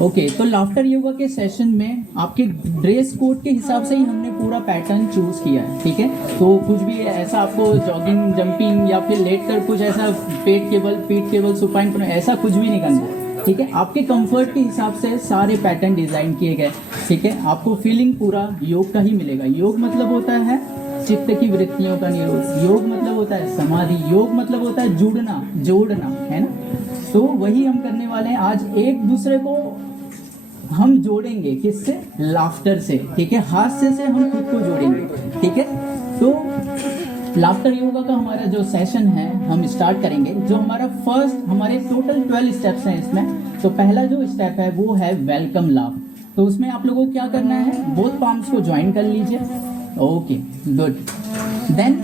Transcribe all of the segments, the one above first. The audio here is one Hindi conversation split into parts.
ओके तो लाफ्टर योगा के सेशन में आपके ड्रेस कोड के हिसाब से ही हमने पूरा पैटर्न चूज किया है, ठीक है। तो कुछ भी ऐसा आपको जॉगिंग, जंपिंग या फिर लेट कर कुछ ऐसा पीठ केबल सुपाइन ऐसा कुछ भी नहीं करना है, ठीक है। आपके कंफर्ट के हिसाब से सारे पैटर्न डिजाइन किए गए, ठीक है। आपको फीलिंग पूरा योग का ही मिलेगा। योग मतलब होता है चित्त की वृत्तियों का निरोध, योग मतलब होता है समाधि, योग मतलब होता है जुड़ना, जोड़ना, है ना। तो वही हम करने वाले हैं आज। एक दूसरे को हम जोड़ेंगे, किससे? लाफ्टर से, ठीक है। हास्य से हम खुद को जोड़ेंगे, ठीक है। तो लाफ्टर योगा का हमारा जो सेशन है हम स्टार्ट करेंगे। जो हमारा फर्स्ट, हमारे टोटल 12 स्टेप्स हैं इसमें। तो पहला जो स्टेप है वो है वेलकम लाफ। तो उसमें आप लोगों को क्या करना है, बोथ पाम्स को ज्वाइन कर लीजिए। Okay good. देन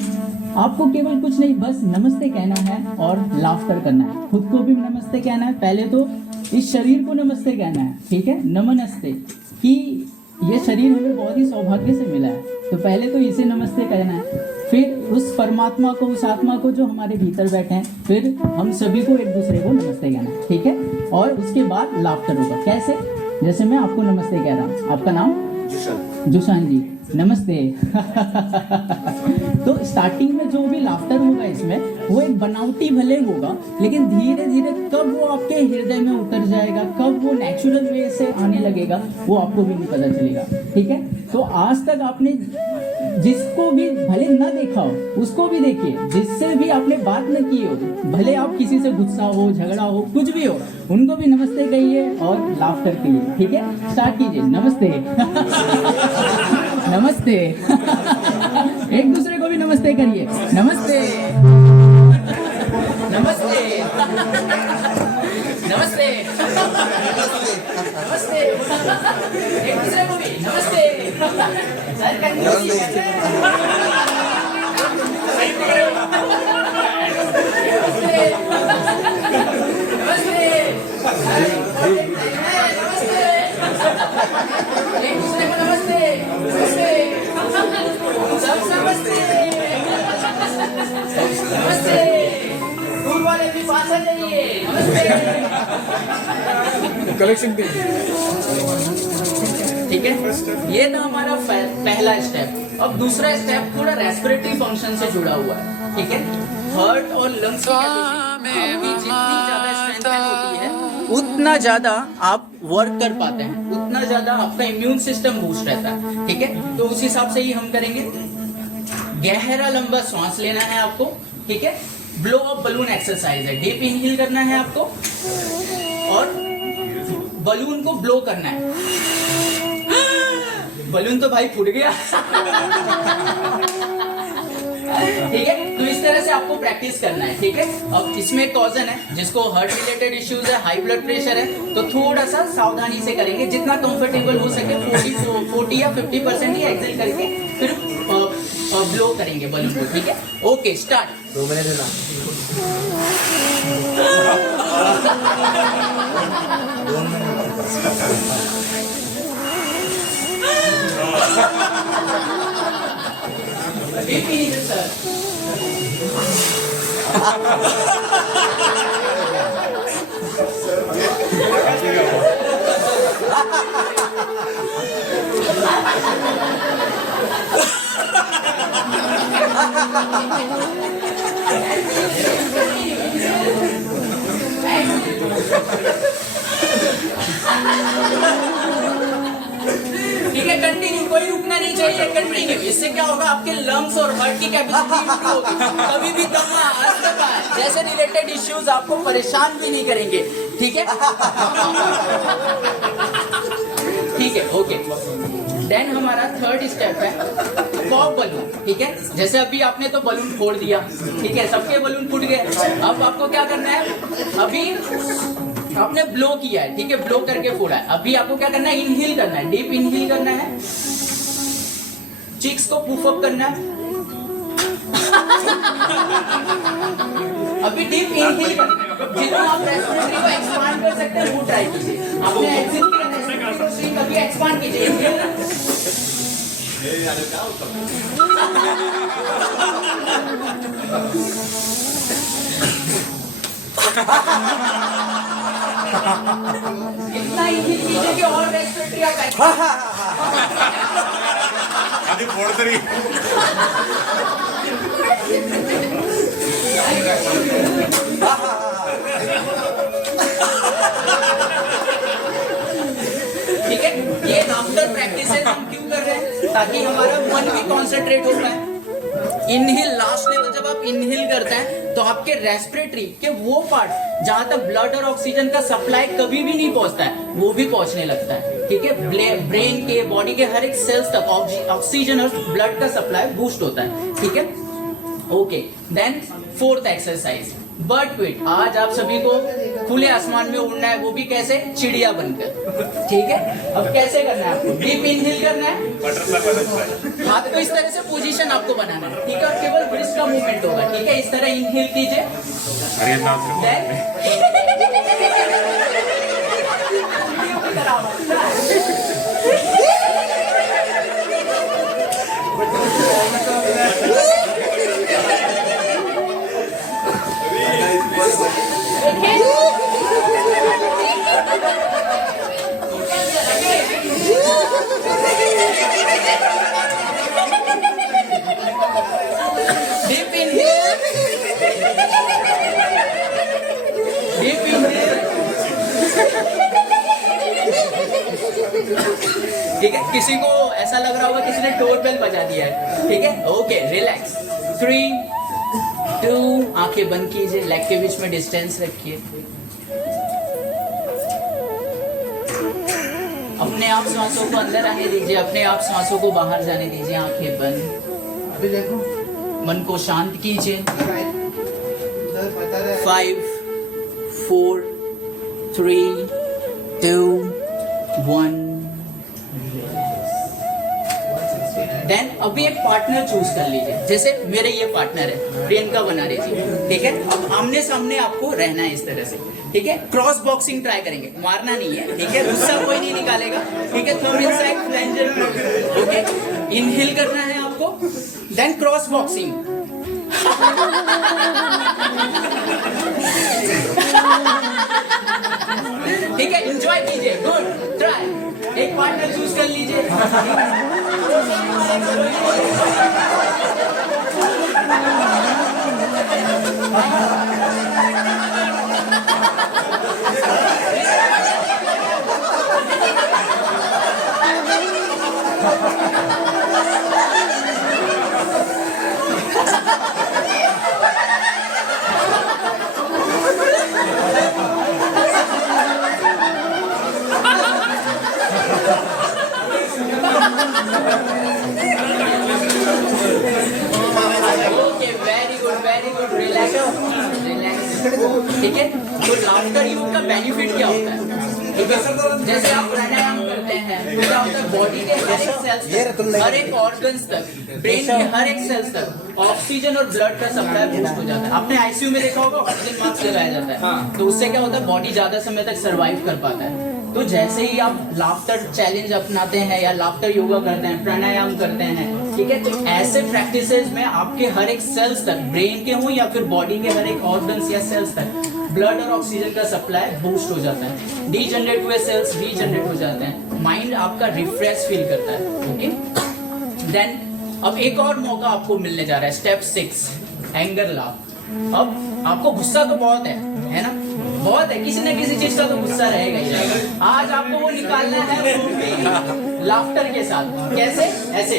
आपको केवल कुछ नहीं, बस नमस्ते कहना है और लाफ्टर करना है। खुद को भी नमस्ते कहना है, पहले तो इस शरीर को नमस्ते कहना है, ठीक है। नमस्ते कि ये शरीर हमें बहुत ही सौभाग्य से मिला है, तो पहले तो इसे नमस्ते कहना है। फिर उस परमात्मा को, उस आत्मा को जो हमारे भीतर बैठे हैं, फिर हम सभी को एक दूसरे को नमस्ते कहना है, ठीक है। और उसके बाद लाफ्टर होगा। कैसे? जैसे मैं आपको नमस्ते कह रहा हूँ, आपका नाम? जुशान जी, नमस्ते। तो स्टार्टिंग में जो भी लाफ्टर होगा इसमें, वो एक बनावटी भले होगा, लेकिन धीरे धीरे कब वो आपके हृदय में उतर जाएगा, कब वो नेचुरल वे से आने लगेगा, वो आपको भी नहीं पता चलेगा, ठीक है। तो आज तक आपने जिसको भी भले न देखा हो उसको भी देखिए, जिससे भी आपने बात न की हो, भले आप किसी से गुस्सा हो, झगड़ा हो, कुछ भी हो, उनको भी नमस्ते कहिए और लाफ्टर कहिए, ठीक है। स्टार्ट कीजिए, नमस्ते। नमस्ते। एक दूसरे को भी नमस्ते करिए, नमस्ते, नमस्ते, नमस्ते, नमस्ते। एक दूसरे को भी नमस्ते। एक दूसरे को नमस्ते, नमस्ते, सब नमस्ते, नमस्ते। दूर वाले भी पास आ जाइए, नमस्ते। कलेक्शन पे, ठीक है। ये था हमारा पहला स्टेप। अब दूसरा स्टेप थोड़ा रेस्पिरेटरी फंक्शन से जुड़ा हुआ है, ठीक है। हार्ट और लंग्स की आपकी जितनी ज्यादा स्ट्रेंथन होती है, उतना ज्यादा आप वर्क कर पाते हैं, उतना ज्यादा आपका इम्यून सिस्टम बूस्ट रहता है, ठीक है। तो उस हिसाब से ही हम करेंगे। गहरा लंबा सांस लेना है आपको, ठीक है। ब्लो अप बलून एक्सरसाइज है। डीप इनहेल करना है आपको और बलून को ब्लो करना है। बलून तो भाई फूट गया। ठीक है, तो इस तरह से आपको प्रैक्टिस करना है, ठीक है। अब इसमें कॉजन है, जिसको हार्ट रिलेटेड इश्यूज है, हाई ब्लड प्रेशर है, तो थोड़ा सा सावधानी से करेंगे, जितना कंफर्टेबल हो सके। 40 या 50% ही एक्सेल करके फिर ब्लो करेंगे बलून को, ठीक है। Okay start. 2 मिनट देना। 2 मिनट। ठीक है, कंटिन्यू, कोई रुकना नहीं चाहिए, कंटिन्यू। इससे क्या होगा, आपके लंग्स और हार्ट की कैपेसिटी इंप्रूव होगी। कभी भी दमा, अस्थमा जैसे रिलेटेड इश्यूज आपको परेशान भी नहीं करेंगे, ठीक है। ठीक है, ओके। देन हमारा थर्ड स्टेप है पॉप बलून, ठीक है। जैसे अभी आपने तो बलून फोड़ दिया, ठीक है, सबके बलून फूट गए। अब आपको क्या करना है, अभी आपने ब्लो किया है, ठीक है, ब्लो करके फोड़ा है। अभी आपको क्या करना है, इनहेल करना है, डीप इनहेल करना है, चिक्स को पुफ अप करना है। अभी डीप इनहेल करना है, जितना आप रेस्पिरेटरी को एक्सपांड कर सकते हैं वो ट्राई कीजिए। आपने एक्सेल करना है, कभी एक्सपांड कीजिए। इतना इनहेल कीजिए कि और रेस्पिरेटरी आप आधी फोड़ तरी ठीक है। ये आफ्टर प्रैक्टिसेस हम क्यों कर रहे हैं? ताकि हमारा मन भी कॉन्सेंट्रेट हो पाए। इनहेल लास्ट लेवल जब आप इनहेल करते हैं तो आपके रेस्पिरेटरी के वो पार्ट जहां तक ब्लड और ऑक्सीजन का सप्लाई कभी भी नहीं पहुंचता है वो भी पहुंचने लगता है। ठीक है। ब्रेन के बॉडी के हर एक सेल्स तक ऑक्सीजन और ब्लड का सप्लाई बूस्ट होता है। ठीक है। Okay, then fourth exercise bird pit. आज आप सभी को खुले आसमान में उड़ना है, वो भी कैसे? चिड़िया बनकर। ठीक है। अब कैसे करना है आपको? डीप इनहेल करना है, हाथ को इस तरह से पोजीशन आपको बनाना है। ठीक है। और केवल ब्रिस्ट का मूवमेंट होगा। ठीक है। इस तरह इनहेल कीजिए, डीप इनहेल, डीप इनहेल। ठीक है। किसी को ऐसा लग रहा होगा किसी ने डोर बेल बजा दिया है। ठीक है। Okay, relax. 3, 2, आंखें बंद कीजिए, लेग के बीच में डिस्टेंस रखिए। अपने आप सांसों को अंदर आने दीजिए, अपने आप सांसों को बाहर जाने दीजिए। आंखें बंद, अभी देखो मन को शांत कीजिए। 5, 4, 3, 2, 1। देन अभी एक पार्टनर चूज कर लीजिए। जैसे मेरे ये पार्टनर है, प्रियंका बना लीजिए। ठीक है। अब आमने सामने आपको रहना है इस तरह से। ठीक है। क्रॉस बॉक्सिंग ट्राई करेंगे, मारना नहीं है। ठीक है। गुस्सा कोई नहीं निकालेगा। ठीक है। Thumb inside, flanger. Okay, inhale करना है आपको, देन क्रॉस बॉक्सिंग। ठीक है। एंजॉय कीजिए, गुड ट्राई। एक पार्टनर चूज कर लीजिए। Okay, very good, relax, relax. ठीक है। तो लाफ्टर योग का बेनिफिट क्या होता है? ठीक है। जैसे आप प्राणायाम करते हैं तो क्या होता है? बॉडी के हर एक सेल्स, हर एक ऑर्गन्स तक, ब्रेन के हर एक सेल्स तक ऑक्सीजन और ब्लड का सप्लाई बूस्ट हो जाता है। आपने आईसीयू में देखा होगा ऑक्सीजन मास्क लगाया जाता है। तो उससे क्या होता है? बॉडी ज्यादा समय तक सर्वाइव कर पाता है। तो जैसे ही आप लाफ्टर चैलेंज अपनाते हैं या लाफ्टर योगा करते हैं, प्राणायाम करते हैं, ठीक है, तो ऐसे प्रैक्टिसेस में आपके हर एक सेल्स तक, ब्रेन के हो या फिर बॉडी के हर एक ऑर्गन्स या सेल्स तक ब्लड और ऑक्सीजन का सप्लाई बूस्ट हो जाता है। डीजनरेट हुए सेल्स रीजनरेट हो जाते हैं। माइंड आपका रिफ्रेश फील करता है। ओके। देन अब एक और मौका आपको मिलने जा रहा है, स्टेप 6, एंगर लाफ। अब आपको गुस्सा तो बहुत है ना? बहुत है, किसी न किसी चीज का तो गुस्सा रहेगा ही। आज आपको वो निकालना है, वो भी लाफ्टर के साथ। कैसे? ऐसे।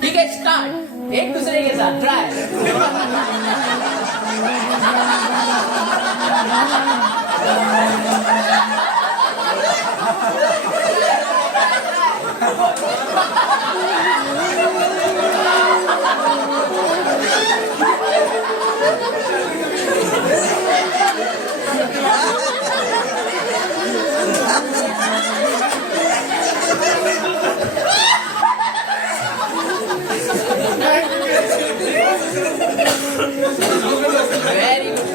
ठीक है, स्टार्ट। एक दूसरे के साथ try.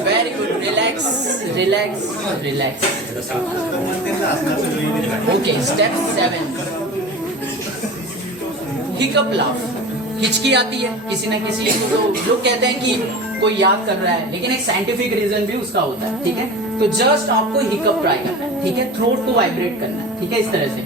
Very good. Relax. Okay, step 7. Hiccup laugh. हिचकी आती है किसी ना किसी को, तो लोग कहते हैं कि कोई याद कर रहा है, लेकिन एक साइंटिफिक रीजन भी उसका होता है, ठीक है। तो जस्ट आपको हिकअप ट्राई करना है, ठीक है, थ्रोट को वाइब्रेट करना है, ठीक है, इस तरह से।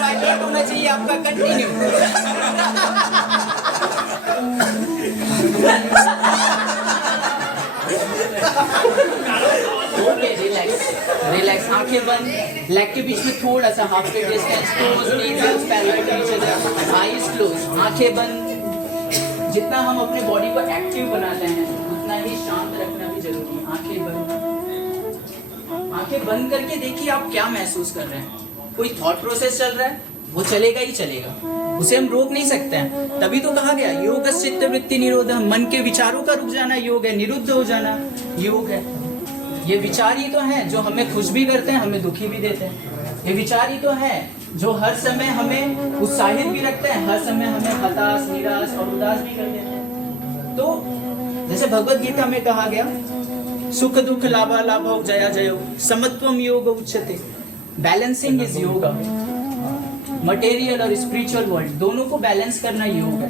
वाइब्रेट होना चाहिए आपका, कंटिन्यू। ओके, रिलैक्स रिलैक्स, आंखें बंद, लेग के बीच में थोड़ा सा half feet distance, toes knees parallel to each other, eyes close, आंखें बंद। जितना हम अपने बॉडी को एक्टिव बनाते हैं उतना ही शांत रखना भी जरूरी है। आंखें बंद, आंखें बंद करके देखिए आप क्या महसूस कर रहे हैं। कोई थॉट प्रोसेस चल रहा है, वो चलेगा ही चलेगा, उसे हम रोक नहीं सकते हैं। तभी तो कहा गया योग चित्त वृत्ति निरोध, मन के विचारों का रुक जाना योग है, निरुद्ध हो जाना योग है। ये विचार ही तो हैं जो हमें खुश भी करते हैं, हमें दुखी भी देते हैं। ये विचार ही तो हैं जो हर समय हमें उत्साहित भी रखते हैं, हर समय हमें हताश, निराश और उदास भी कर देते हैं। तो जैसे भगवत गीता में कहा गया, सुख दुख लाभा लाभौ जया जयो समत्वम योग उच्यते, बैलेंसिंग इज योगा। मटेरियल और स्पिरिचुअल वर्ल्ड दोनों को बैलेंस करना योग है।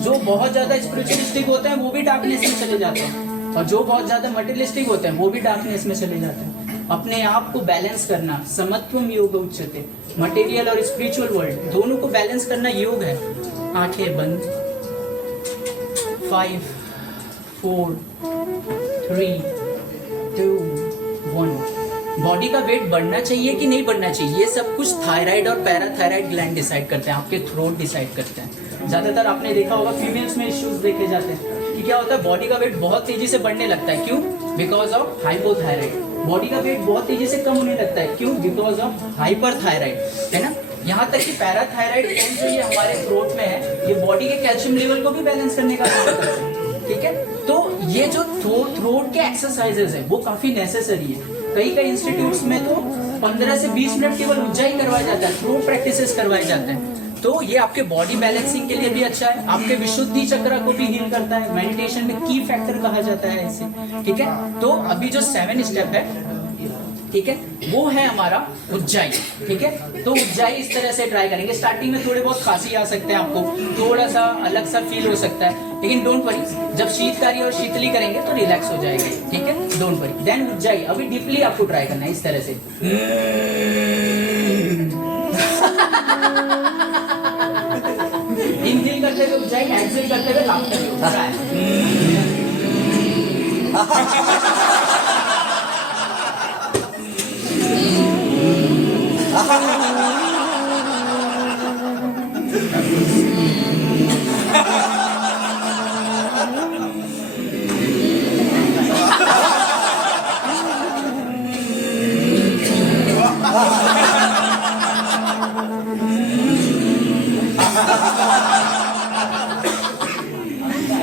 जो बहुत ज्यादा स्पिरिचुअलिस्टिक होते हैं वो भी डार्कनेस में चले जाते हैं, और जो बहुत ज्यादा मटेरियलिस्टिक होते हैं वो भी डार्कनेस में चले जाते हैं। अपने आप को बैलेंस करना समत्वम योग उच्यते, मटेरियल और स्पिरिचुअल वर्ल्ड दोनों को बैलेंस करना योग है। आंखें बंद, 5 4 3 2 1। बॉडी का वेट बढ़ना चाहिए कि नहीं बढ़ना चाहिए, ये सब कुछ थायराइड और पैराथायराइड ग्लैंड डिसाइड करते हैं, आपके थ्रोट डिसाइड करते हैं। ज्यादातर आपने देखा होगा फीमेल्स में इश्यूज देखे जाते हैं कि क्या होता है, बॉडी का वेट बहुत तेजी से बढ़ने लगता है। क्यों? Because of hypothyroid. बॉडी का वेट बहुत तेजी से कम होने लगता है। क्यों? बिकॉज ऑफ हाइपरथायराइड, है ना। यहाँ तक कि पैराथायराइड ग्लैंड जो ये हमारे थ्रोट में है, ये बॉडी के कैल्शियम लेवल को भी बैलेंस करने का काम करता है, ठीक है। तो ये जो थ्रोट के एक्सरसाइजेज है वो काफी नेसेसरी है। कई इंस्टीट्यूट्स में तो 15 से 20 मिनट केवल उज्जाई करवाया जाता है, थ्रोट प्रैक्टिसेस करवाए जाते हैं। तो ये आपके बॉडी बैलेंसिंग के लिए भी अच्छा है, आपके विशुद्धि चक्र को भी हील करता है, मेडिटेशन में की फैक्टर कहा जाता है इसे, ठीक है। तो अभी जो 7 स्टेप है, ठीक है, वो है हमारा उज्जाई, ठीक है। तो उज्जाई इस तरह से ट्राई करेंगे। स्टार्टिंग में थोड़े बहुत खांसी आ सकते हैं, आपको थोड़ा सा अलग सा फील हो सकता है, लेकिन डोंट वरी, जब शीतकारी और शीतली करेंगे तो रिलैक्स हो जाएगा, ठीक है, डोंट वरी। देन उज्जाई अभी डीपली आपको ट्राई करना है इस तरह से। इनहेल करते हुए उज्जाई, एक्सहेल करते हुए laughter.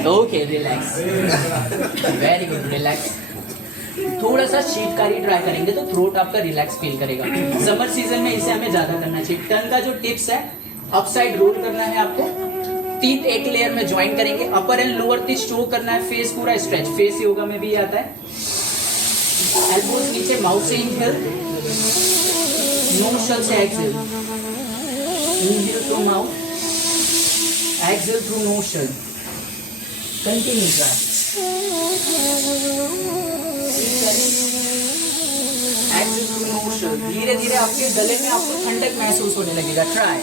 Okay, relax, very good, relax. थोड़ा सा शीतकारी ट्राई करेंगे तो थ्रोट आपका रिलैक्स फील करेगा। समर सीजन में इसे हमें ज्यादा करना चाहिए। टर्न का जो टिप्स है, अपसाइड रोल करना है आपको, टीथ एक लेयर में ज्वाइन करेंगे, अपर एंड लोअर टीथ शो करना है, फेस पूरा स्ट्रेच, फेस योगा में भी आता है। एल्बोज नीचे, माउथ से इनहेल, नोस्ट्रल से exhale, inhale through mouth, exhale through nostril, continue try. Exhale through nostril, धीरे धीरे आपके गले में आपको ठंडक महसूस होने लगेगा। Try,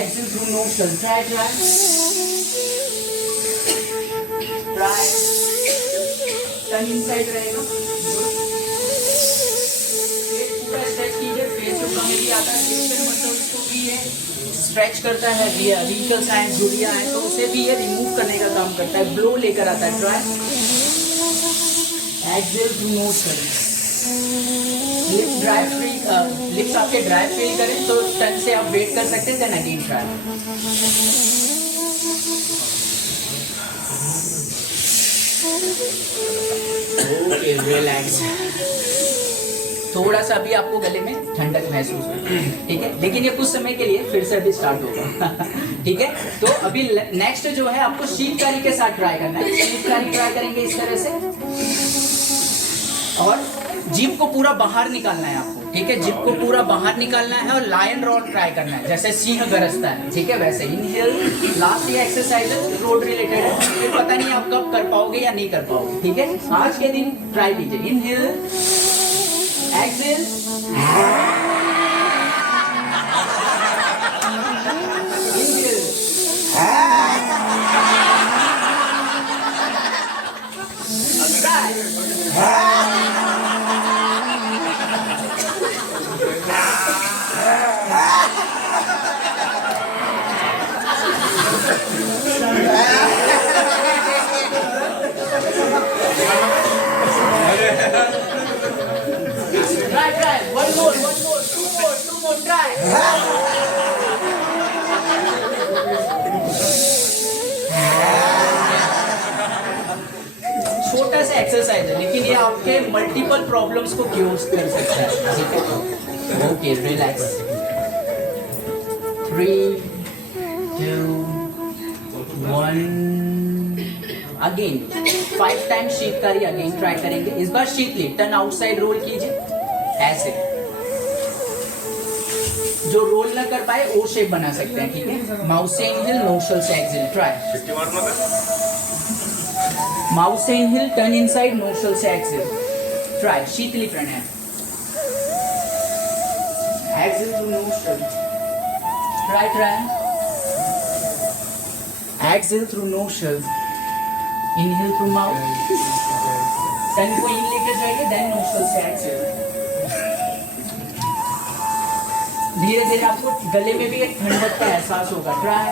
exhale through nostril, try try try. Tongue inside रहेगा, पूरा स्ट्रेच कीजिए, फेस योगा में भी आता है, फेशियल मसल्स को भी ये स्ट्रेच करता है, रिंकल्स हैं, झुर्रियां हैं, तो उसे भी ये रिमूव करने का काम करता है, ब्लो लेकर आता है। Try, exhale through nostril, lips dry feel, lips आपके ड्राई फील करें तो टंग से आप वेट कर सकते हैं। Then again try, okay, relax. थोड़ा सा अभी आपको गले में ठंडक महसूस होगी, ठीक है, लेकिन ये कुछ समय के लिए फिर से अभी स्टार्ट होगा। ठीक है, तो अभी नेक्स्ट जो है आपको शीतकारी के साथ ट्राई करना है। शीतकारी ट्राई करेंगे इस तरह से, और जीभ को पूरा बाहर निकालना है आपको, ठीक है, जीभ को पूरा बाहर निकालना है और लायन रोड ट्राई करना है, जैसे सिंह गरजता है, ठीक है, वैसे। इनहेल, लास्ट ये एक्सरसाइज रोड रिलेटेड है, फिर पता नहीं आप कब कर पाओगे या नहीं कर पाओगे, ठीक है। आज के दिन ट्राई कीजिए। Inhale, exhale, try. One more, two more, try. छोटा सा एक्सरसाइज है, लेकिन ये आपके मल्टीपल प्रॉब्लम्स को क्योर कर सकता है, ठीक है। Okay, relax. 3, 2, 1। Again 5 times Sheetkari again try करेंगे। इस बार शीतली टर्न आउटसाइड रोल कीजिए, ऐसे। जो रोल ना कर पाए ओ शेप बना सकते हैं, ठीक है। माउथ से इनहेल, नोस्ट्रल से एक्सहेल, ट्राई। माउथ से इनहेल, टर्न इनसाइड, नोस्ट्रल से exhale, try. Sheetali pranayama. Exhale through nostril, try. Exhale through nostril, inhale through mouth, turn को इन लेकर जाइए, देन नोस्ट्रल से एक्सहेल। धीरे धीरे आपको गले में भी एक ठंडक का एहसास होगा, try.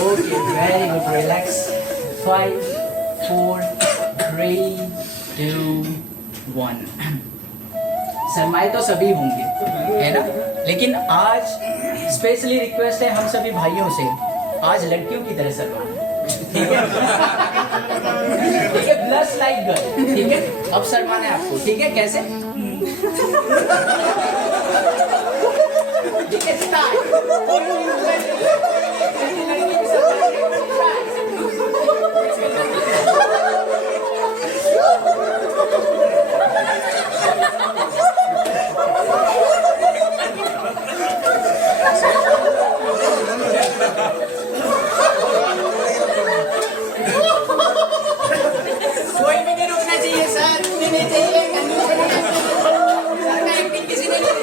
Okay, very good, relax. 5, 4, 3, 2, 1। शर्माए तो सभी होंगे, है ना, लेकिन आज स्पेशली रिक्वेस्ट है हम सभी भाइयों से, आज लड़कियों की तरह शर्माना, ठीक है। ठीक है, ब्लश लाइक गर्ल, ठीक है। अब शर्माना है आपको, ठीक है, कैसे, ठीक है, स्टार्ट। कोई भी नहीं रुकना चाहिए सर, नहीं चाहिए, सर एक्टिंग किसी ने नहीं।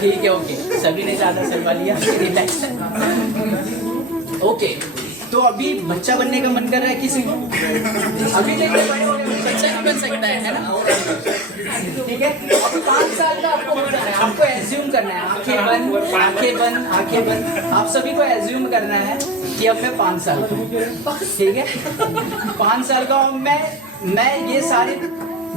ठीक है, ओके, सभी ने ज्यादा सरवा लिया, रिलैक्स। ओके, तो अभी बच्चा बनने का मन कर रहा है किसी को? अभी लेके बच्चा नहीं बन सकता है ना, ठीक है। 5 साल का आपको हो जाना है, आपको एज्यूम करना है, आंखें बंद, आप सभी को एज्यूम करना है कि अब मैं 5 साल का हूँ, ठीक है। 5 साल का हूँ मैं ये सारे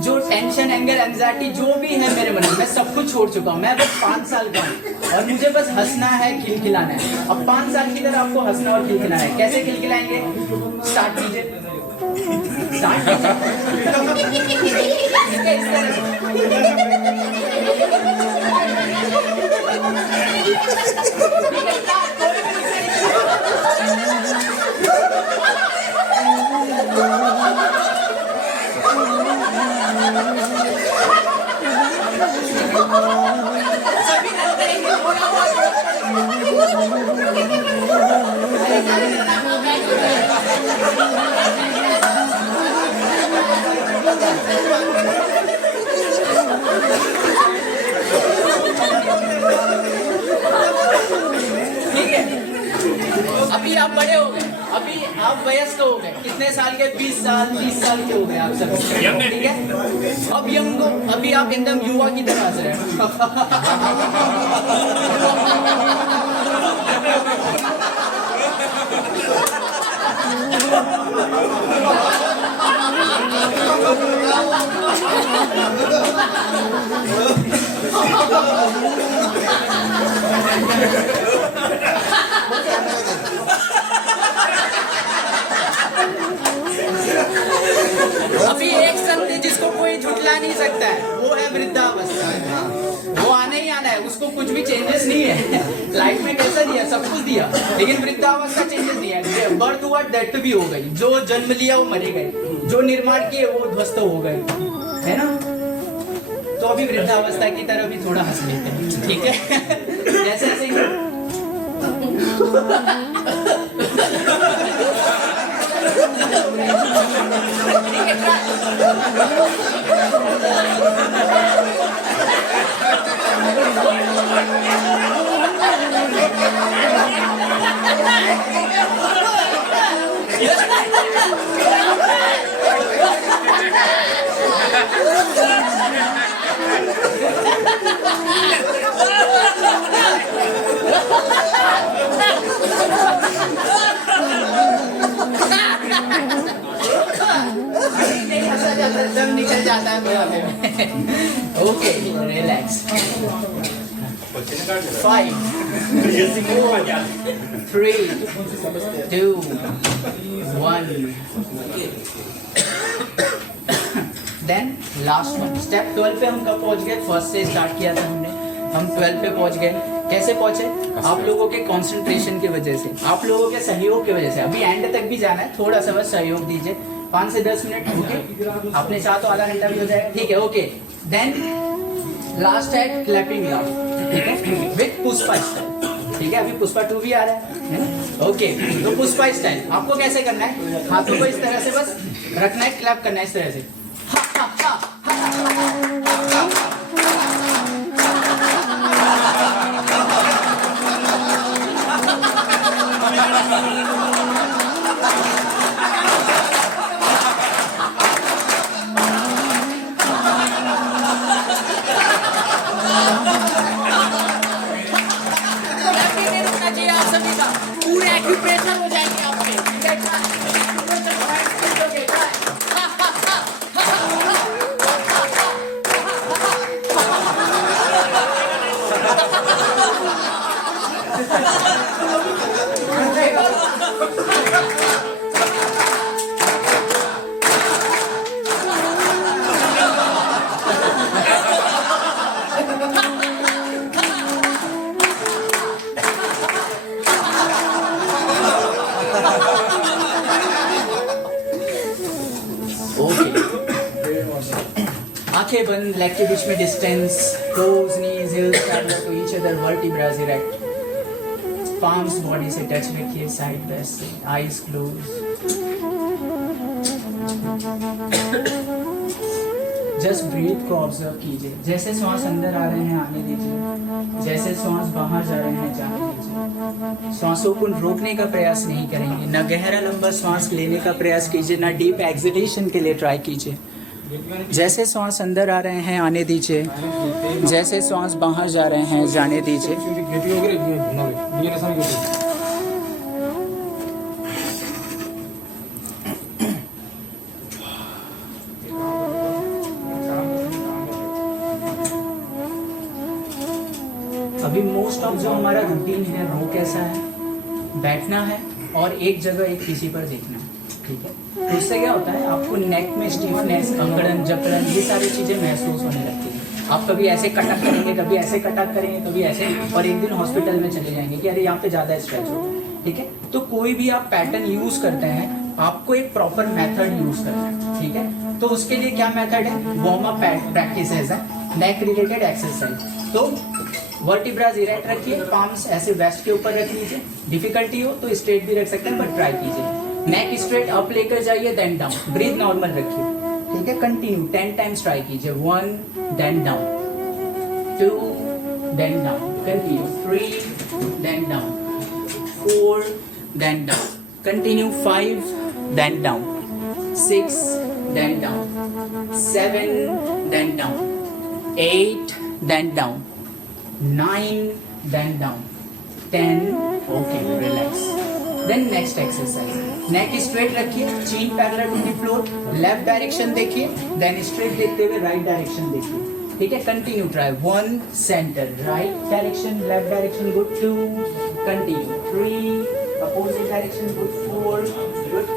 जो टेंशन, एंगर, एंजाइटी जो भी है मेरे मन में, मैं सब कुछ छोड़ चुका हूँ। मैं बस 5 साल का हूँ और मुझे बस हंसना है, खिलखिलाना है। अब 5 साल की तरह आपको हंसना और खिलखिलाना है। कैसे खिलखिलाएंगे? स्टार्ट कीजिए, स्टार्ट कीजिए, ठीक है, इस तरह अभी आप बड़े हो गए, अभी आप वयस्क हो गए। कितने साल के? 20 साल, 30 साल के हो गए आप सब, ठीक है। अब यंग हो, अभी आप एकदम युवा की तरह से हैं। अभी एक सत्य जिसको कोई झुठला नहीं सकता है, वो है वृद्धावस्था। वो आना ही आना है, उसको कुछ भी चेंजेस नहीं है। लाइफ में कैसा दिया, सब कुछ दिया, लेकिन वृद्धावस्था चेंजेस नहीं है। बर्थ हुआ, डेथ भी हो गई, जो जन्म लिया वो मरे गए, जो निर्माण किए वो ध्वस्त हो गए, है ना। तो अभी वृद्धावस्था की तरफ भी थोड़ा हंस लेते हैं, ठीक है। जैसे ऐसे दम निकल जाता है। Okay, relax. 5 4 3 2 1 then last one, step 12 पे हम कब पहुंच गए? फर्स्ट से स्टार्ट किया था हमने, हम 12 पे पहुंच गए। कैसे पहुंचे? आप लोगों के कंसंट्रेशन की वजह से, आप लोगों के सहयोग की वजह से। अभी एंड तक भी जाना है, थोड़ा सा बस सहयोग दीजिए, 5 से 10 मिनट। ओके, आपने चाहा तो आधा घंटा भी हो जाएगा, ठीक है। ओके, देन लास्ट है क्लैपिंग लाउड, ठीक है, विद पुष्पा स्टाइल, ठीक है। अभी पुष्पा 2 भी आ रहा है। ओके, तो पुष्पा स्टाइल आपको कैसे करना है? हाथों को इस तरह से बस रखना है, क्लैप करना है इस तरह से। पूरे एक्यूप्रेशर हो जाएंगे आपके। आंखें बंद, लेग के बीच में distance, toes, knees, heels parallel to each other, vertebrae erect, palms body से टच रखिए, side by side, eyes close. Just breath को ऑब्जर्व कीजिए। जैसे श्वास अंदर आ रहे हैं आने दीजिए, जैसे श्वास बाहर जा रहे हैं जाने दीजिए। श्वासों को रोकने का प्रयास नहीं करेंगे, ना गहरा लंबा श्वास लेने का प्रयास कीजिए, ना डीप एक्सहेलेशन के लिए ट्राई कीजिए। जैसे श्वास अंदर आ रहे हैं आने दीजिए, जैसे श्वास बाहर जा रहे हैं जाने दीजिए। अभी मोस्ट ऑफ जो हमारा रूटीन है वो कैसा है? बैठना है और एक जगह एक किसी पर देखना है, ठीक है। तो इससे क्या होता है, आपको नेक में स्टीफनेस, अकड़न, जकड़न, ये सारी चीजें महसूस होने लगती है। आप कभी ऐसे कटक करेंगे, कभी ऐसे कटक करेंगे, कभी ऐसे, और एक दिन हॉस्पिटल में चले जाएंगे कि अरे यहाँ पे ज्यादा स्ट्रेच हो गया, ठीक है। तो कोई भी आप पैटर्न यूज करते हैं, आपको एक प्रॉपर मेथड यूज करना है, ठीक है। तो उसके लिए क्या मेथड है? वार्म अप प्रैक्टिसेस है, नेक रिलेटेड एक्सरसाइज। तो वर्टिब्रास इरेक्ट रखिए, पाम्स ऐसे वेस्ट के ऊपर रख लीजिए। डिफिकल्टी हो तो स्ट्रेट भी रख सकते हैं, बट ट्राई कीजिए। नेक स्ट्रेट अप लेकर जाइए, देन डाउन, ब्रीथ नॉर्मल रखिए, ठीक है। कंटिन्यू 10 टाइम्स ट्राई कीजिए। 1 then down, 2 then down, continue 3 then down, 4 then down, continue 5 then down, 6 then down, 7 then down, 8 then down, 9 then down, 10 okay relax. Then next exercise, neck straight रखिए, chin parallel to the floor, left direction देखिए, then straight देखते हुए right direction देखिए, ठीक है, continue try 1 centre, right direction, left direction, good 2, continue 3, opposite direction, good 4, good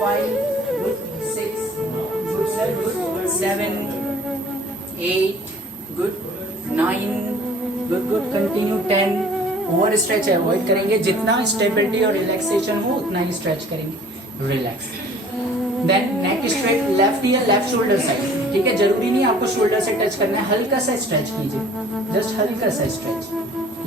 5, good 6, good 7, 8, good 9, good continue 10। Over stretch avoid करेंगे, जितना स्टेबिलिटी और रिलैक्सेशन हो उतना ही स्ट्रेच करेंगे, relax. Then neck straight, left ear left shoulder side, ठीक है, जरूरी नहीं आपको शोल्डर से टच करना है, हल्का सा स्ट्रेच कीजिए, जस्ट हल्का सा stretch,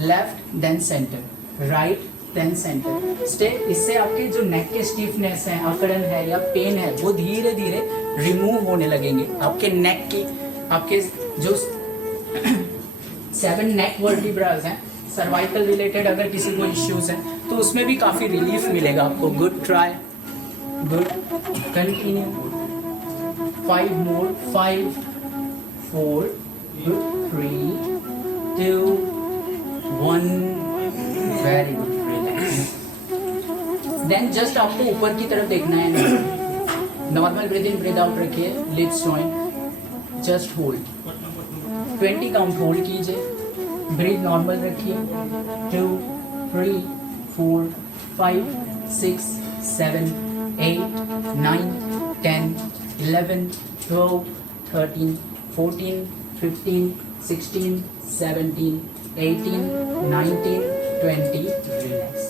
left then centre, right then centre, stay. इससे आपके जो नेक के स्टिफनेस है, अकड़न है या पेन है वो धीरे धीरे रिमूव होने लगेंगे। आपके नेक की, आपके जो 7 नेक वर्टिब्रास हैं, सर्वाइकल रिलेटेड अगर किसी को इश्यूज हैं तो उसमें भी काफी रिलीफ मिलेगा आपको। Good try, good continue 5 more, 5 4, good 3 2 1, very good, relax. Then just आपको ऊपर की तरफ देखना है, normal breathe in breathe out रखिए, lips joint, just hold 20 count hold कीजिए, ब्रीथ नॉर्मल रखिए, 2 3 4 5 6 7 8 9 10 11 12 13 14 15 16 17 18 19 20, रिलैक्स।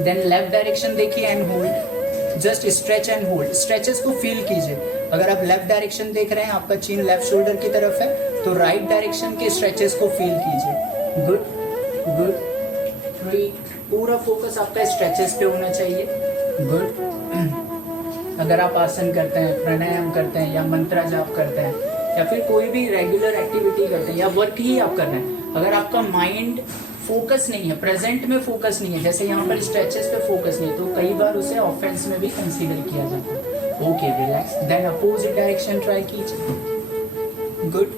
देन लेफ्ट डायरेक्शन देखिए and hold, just stretch and hold, stretches को फील कीजिए। अगर आप लेफ्ट डायरेक्शन देख रहे हैं, आपका चीन लेफ्ट शोल्डर की तरफ है, तो राइट डायरेक्शन के स्ट्रेचेस को फील कीजिए। गुड गुड 3, पूरा फोकस आपका स्ट्रेचेस पे होना चाहिए। गुड। अगर आप आसन करते हैं, प्राणायाम करते हैं या मंत्रा जाप करते हैं या फिर कोई भी रेगुलर एक्टिविटी करते हैं या वर्क ही आप कर रहे हैं, अगर आपका माइंड फोकस नहीं है, प्रेजेंट में फोकस नहीं है, जैसे यहाँ पर स्ट्रेचेस पे फोकस नहीं है, तो कई बार उसे ऑफेंस में भी कंसीडर किया जाता है। Okay, relax. Then opposite direction try कीजिए। गुड,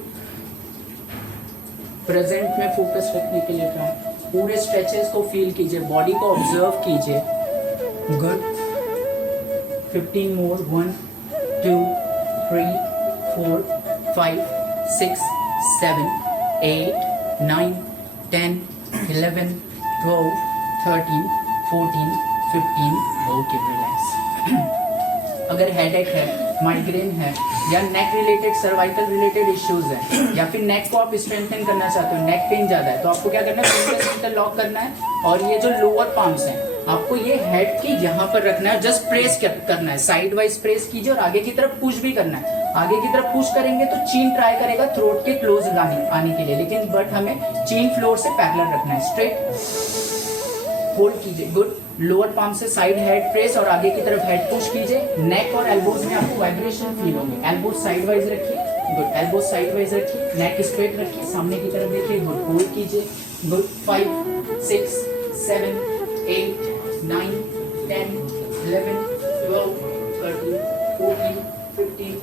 प्रेजेंट में फोकस रखने के लिए ट्राई, पूरे स्ट्रेचेस को फील कीजिए, बॉडी को ऑब्जर्व कीजिए। गुड, 15 मोर, 1 2 3 4 5 6 7 8 9 10 11 12 13 14 15। Okay, relax. अगर हेडेक है, माइग्रेन है या नेक रिलेटेड, सर्वाइकल रिलेटेड इश्यूज है या फिर नेक को आप स्ट्रेंथन करना चाहते हो, नेक पेन ज्यादा है, तो आपको क्या करना है, फिंगर्स इंटरलॉक करना है और ये जो लोअर पाम्स हैं आपको ये हेड की यहाँ पर रखना है, जस्ट प्रेस करना है, साइड वाइज प्रेस कीजिए और आगे की तरफ पुश भी करना है। आगे की तरफ पुश करेंगे तो चीन ट्राई करेगा थ्रोट के क्लोज आने के लिए, लेकिन बट हमें चीन फ्लोर से पैरेलल रखना है। स्ट्रेट होल्ड कीजिए। गुड, लोअर पाम से साइड हेड प्रेस और आगे की तरफ हेड पुश कीजिए। नेक और एल्बोज में आपको वाइब्रेशन फील होंगे। एल्बोज साइड वाइज रखिए। गुड, एल्बोज साइड वाइज रखिए, नेक स्ट्रेट रखिए, सामने की तरफ देखिए। गुड, होल्ड कीजिए। Good, 5 6 7 8 9 10 11 12 13 14 15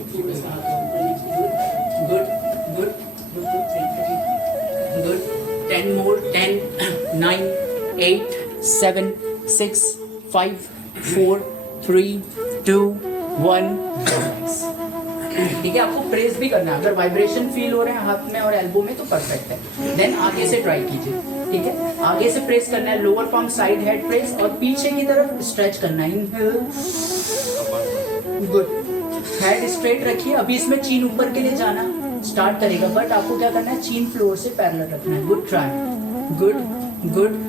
good good good, 10 more, 10 9 8 7 6 5 4 3 2 1। ठीक है, आपको प्रेस भी करना है। अगर वाइब्रेशन फील हो रहे हैं हाथ में और एल्बो में तो परफेक्ट है। देन आगे से ट्राई कीजिए। ठीक है, आगे से प्रेस करना है, lower palm side head press और पीछे की तरफ स्ट्रेच करना है। गुड, हेड स्ट्रेट रखिए। अभी इसमें चीन ऊपर के लिए जाना स्टार्ट करेगा, बट आपको क्या करना है, चीन फ्लोर से पैरेलल रखना है। Good try, good good.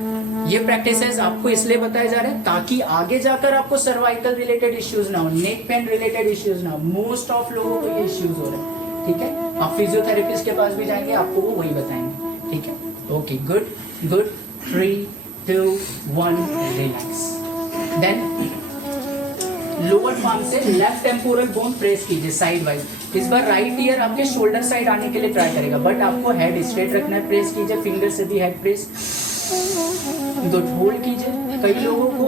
ये प्रैक्टिसेस आपको इसलिए बताए जा रहे हैं ताकि आगे जाकर आपको सर्वाइकल रिलेटेड इश्यूज ना हो, नेक पेन रिलेटेड इश्यूज ना हो। मोस्ट ऑफ लोगों को ये इश्यूज हो रहे हैं। ठीक है, आप फिजियोथेरेपिस्ट के पास भी जाएंगे, आपको वो वही बताएंगे। ठीक है, okay, good good. 3 2 1, relax. Then lower palm से लेफ्ट टेम्पोरल बोन प्रेस कीजिए साइड वाइज। इस बार राइट ईयर आपके शोल्डर साइड आने के लिए ट्राई करेगा, बट आपको हेड स्ट्रेट रखना है। प्रेस कीजिए, फिंगर से भी हेड प्रेस। गुड, होल्ड कीजिए। कई लोगों को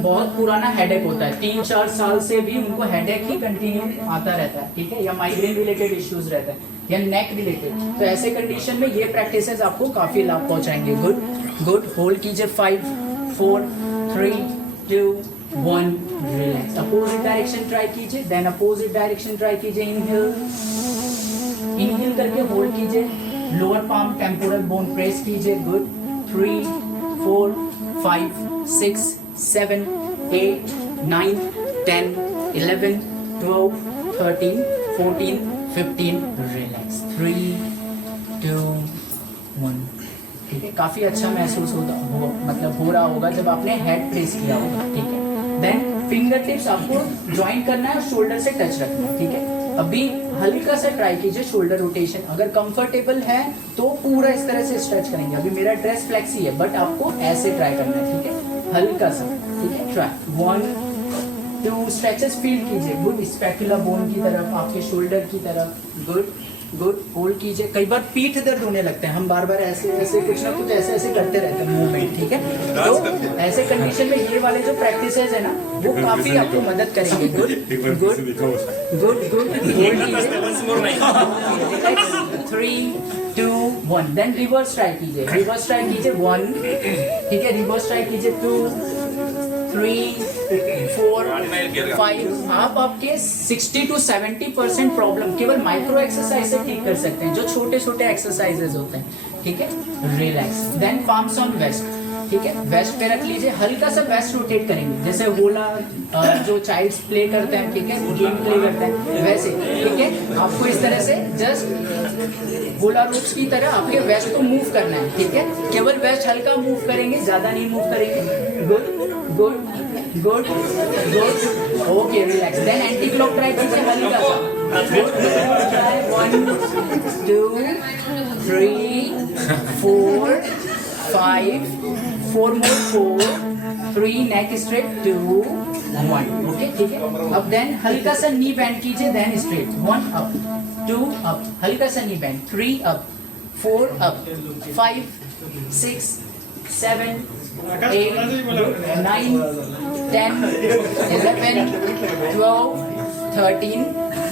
बहुत पुराना हेडेक होता है, 3-4 साल से भी उनको हेडेक ही कंटिन्यू आता रहता है। ठीक है, या माइग्रेन रिलेटेड इश्यूज रहता है या नेक रिलेटेड, तो ऐसे कंडीशन में ये प्रैक्टिसेस आपको काफी लाभ पहुंचाएंगे। गुड गुड, होल्ड कीजिए। 5 4 3 2 1, रिलैक्स। अपोजिट डायरेक्शन ट्राई कीजिए। देन अपोजिट डायरेक्शन ट्राई कीजिए। इनहेल इनहेल करके होल्ड कीजिए, lower palm temporal bone press कीजिए, गुड, 3 4 5 6 7 8 9 10 11 12 13 14 15, रिलैक्स, 3 2 1। ठीक है, काफी अच्छा महसूस हो रहा होगा जब आपने हेड प्रेस किया होगा। ठीक है, देन फिंगर टिप्स आपको ज्वाइन करना है और शोल्डर से टच रखना है। ठीक है, अभी हल्का सा ट्राई कीजिए शोल्डर रोटेशन, अगर कंफर्टेबल है तो पूरा इस तरह से स्ट्रेच करेंगे। अभी मेरा ड्रेस फ्लेक्सी है बट आपको ऐसे ट्राई करना है। ठीक है, हल्का सा। ठीक है, ट्राई 1 2 स्ट्रेचेस फील कीजिए, गुड, स्पैक्युला बोन की तरफ, आपके शोल्डर की तरफ, गुड गुड, होल्ड कीजिए। कई बार पीठ दर्द होने लगते हैं, हम बार बार ऐसे ऐसे कुछ ना कुछ ऐसे ऐसे करते रहते हैं मूवमेंट। ठीक है, तो ऐसे कंडीशन में ये वाले जो प्रैक्टिसेस है ना वो काफी आपको मदद करेंगे। Good good good good, hold कीजिए, 3 2 1, देन रिवर्स ट्राई कीजिए, रिवर्स ट्राई कीजिए 1, ठीक है, रिवर्स ट्राई कीजिए 2 3 4 5। आप आपके 60 to 70% प्रॉब्लम केवल माइक्रो एक्सरसाइज से ठीक कर सकते हैं, जो छोटे छोटे एक्सरसाइजेस होते हैं। ठीक है, relax, then palms on waist. ठीक है, वेस्ट पे रख लीजिए, हल्का सा वेस्ट रोटेट करेंगे, जैसे होला जो चाइल्ड्स प्ले करते हैं, ठीक है, गेम प्ले करते हैं वैसे। ठीक है, आपको इस तरह से जस्ट होला रूट्स की तरह आपके वेस्ट को मूव करना है। ठीक है, केवल वेस्ट हल्का मूव करेंगे, ज्यादा नहीं मूव करेंगे। Good good good good, okay, relax, then anti clock try कीजिए हल्का सा, good, try 1 2 3 4 5 4 more 4 3, neck straight 2 1। Okay, ठीक है, अब देन हल्का सा नी बेंड कीजिए, देन स्ट्रेट 1 अप 2 अप, हल्का सा knee bend 3 up 4 up 5 6 7 8 9 10 11 12 13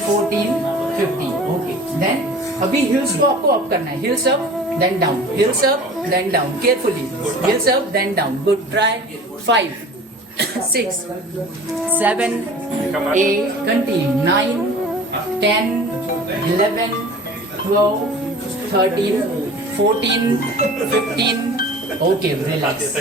14 15। Okay, then अभी हिल्स को आपको अप करना है, hills up then down, heels up then down, carefully, heels up then down, good, try 5 6 7 8, continue 9 10 11 12 13 14 15। Okay, relax,